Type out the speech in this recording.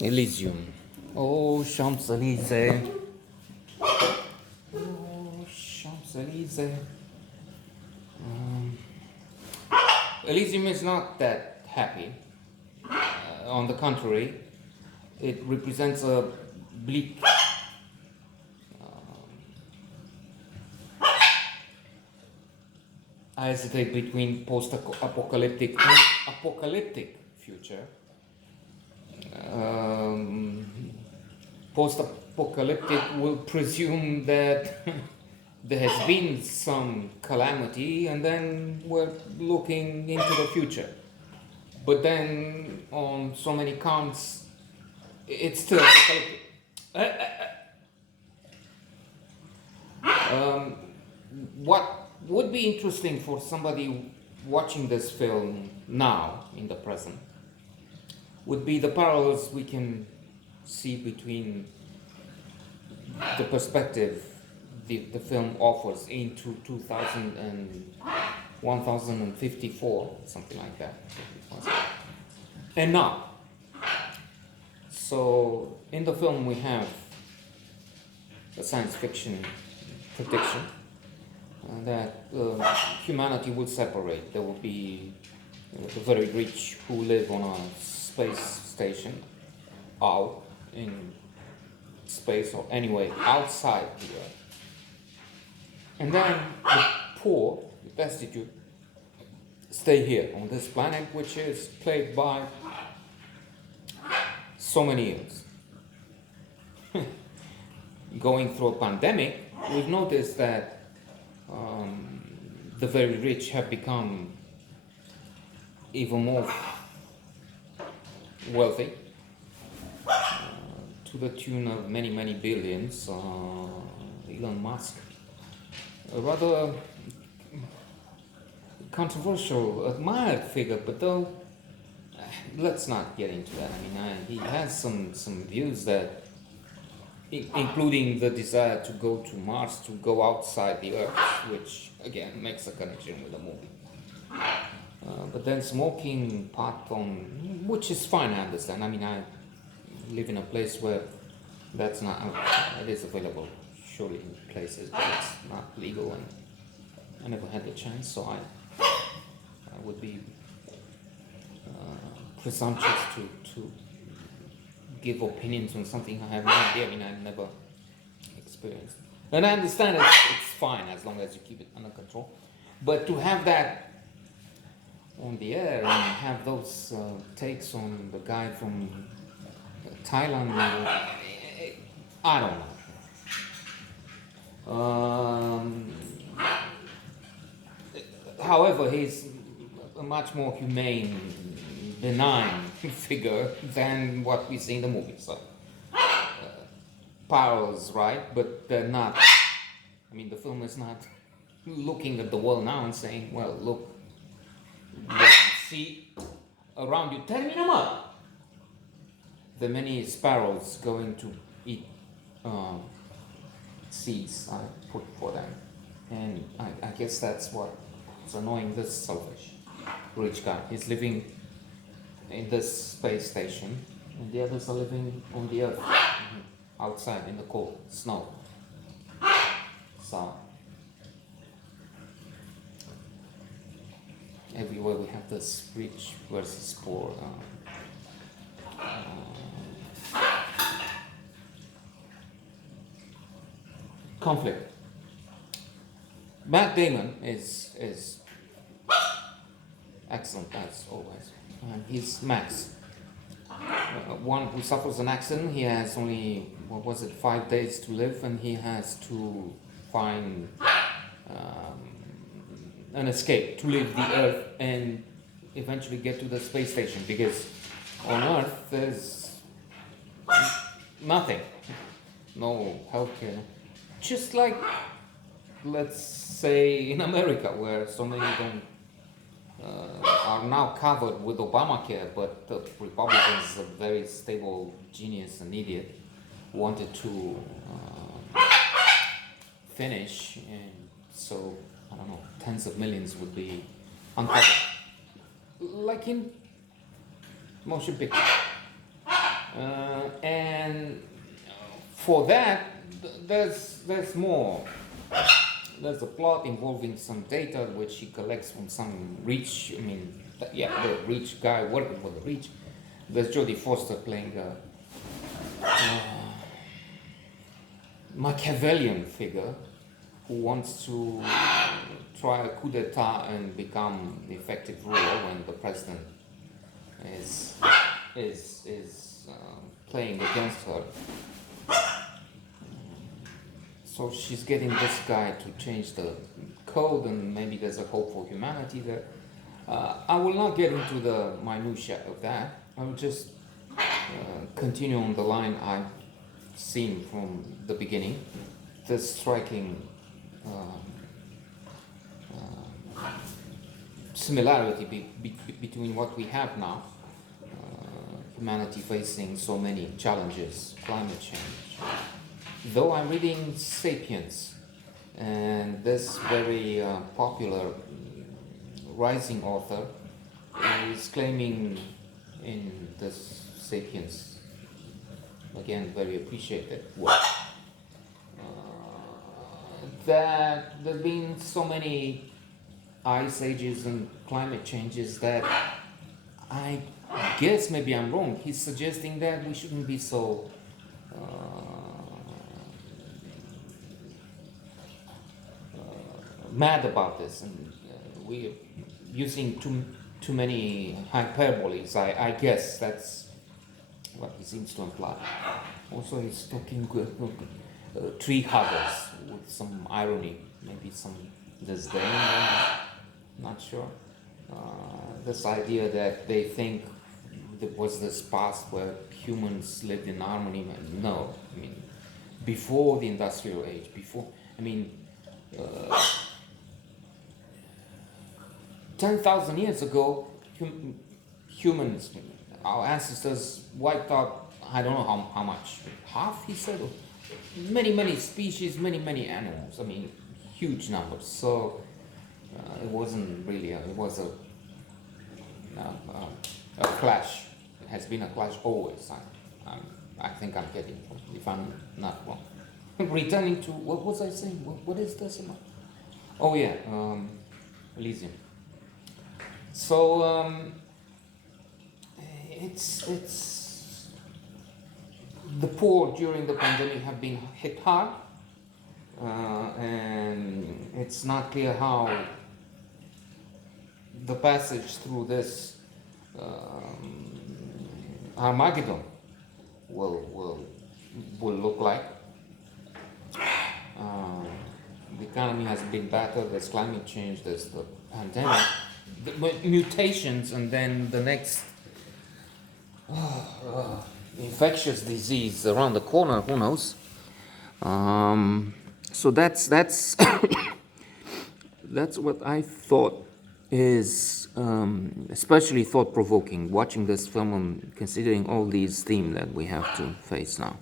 Elysium. Oh, Champs-Élysées. Oh, Champs-Élysées. Um, Elysium is not that happy. On the contrary, it represents a bleak. I hesitate between post-apocalyptic and apocalyptic future. Um, Post-apocalyptic will presume that there has been some calamity and then we're looking into the future. But then, on so many counts, it's still apocalyptic. Um, what would be interesting for somebody watching this film now, in the present, would be the parallels we can see between the perspective the film offers into 2000 and 1054, something like that, and now. So in the film we have a science fiction prediction that humanity will separate. There will be the very rich who live on a space station out in space, or anyway outside the Earth, and then the poor, the destitute, stay here on this planet, which is plagued by so many years. Going through a pandemic, we've noticed that the very rich have become even more wealthy, to the tune of many, many billions. Elon Musk, a rather controversial, admired figure, but though, let's not get into that. I mean, he has some views that, including the desire to go to Mars, to go outside the Earth, which again makes a connection with the movie. But then smoking pot, which is fine, I understand. I mean, I live in a place where that's not, it is available surely in places, but it's not legal, and I never had the chance, so I would be presumptuous to give opinions on something I have no idea. I mean, I've never experienced, and I understand it's fine as long as you keep it under control, but to have that on the air and have those takes on the guy from Thailand, I don't know. However, he's a much more humane, benign figure than what we see in the movie. So, parallels, right? But they're not. I mean, the film is not looking at the world now and saying, well, look what you see around you. Terminama! The many sparrows going to eat seeds I put for them. And I guess that's what's annoying this selfish rich guy. He's living in this space station, and the others are living on the Earth, outside in the cold snow. So everywhere we have this rich versus poor conflict. Matt Damon is excellent as always. He's Max, one who suffers an accident. He has only, 5 days to live, and he has to find an escape to leave the Earth and eventually get to the space station, because on Earth there's nothing, no healthcare. Just like, let's say, in America, where so many are now covered with Obamacare, but the Republicans, a very stable genius and idiot, wanted to finish, and so, I don't know, tens of millions would be uncovered. Like in motion picture. And for that, there's more. There's a plot involving some data which he collects from some rich, the rich guy working for the rich. There's Jodie Foster playing a Machiavellian figure who wants to try a coup d'etat and become the effective ruler when the president is playing against her. So she's getting this guy to change the code, and maybe there's a hope for humanity there. I will not get into the minutiae of that. I will just continue on the line I've seen from the beginning. The striking similarity between what we have now, humanity facing so many challenges, climate change. Though I'm reading *Sapiens*, and this very popular rising author is claiming in this *Sapiens*, again very appreciated work, that there have been so many ice ages and climate changes that I guess maybe I'm wrong. He's suggesting that we shouldn't be so mad about this, and we're using too many hyperboles. I guess that's what he seems to imply. Also, he's talking tree huggers with some irony, maybe some disdain. Not sure. This idea that they think there was this past where humans lived in harmony. No, before the industrial age, 10,000 years ago, humans, our ancestors wiped out, I don't know how much, half, he said, many species, many animals, huge numbers. So it wasn't really, it was a clash. It has been a clash always. I think I'm getting, if I'm not wrong. Returning to, what was I saying? What is this about? Oh yeah, Elysium. So it's the poor during the pandemic have been hit hard, and it's not clear how the passage through this Armageddon will look like. The economy has been battered. There's climate change. There's the pandemic, the mutations, and then the next infectious disease around the corner. Who knows? So that's that's what I thought is especially thought-provoking. Watching this film and considering all these themes that we have to face now.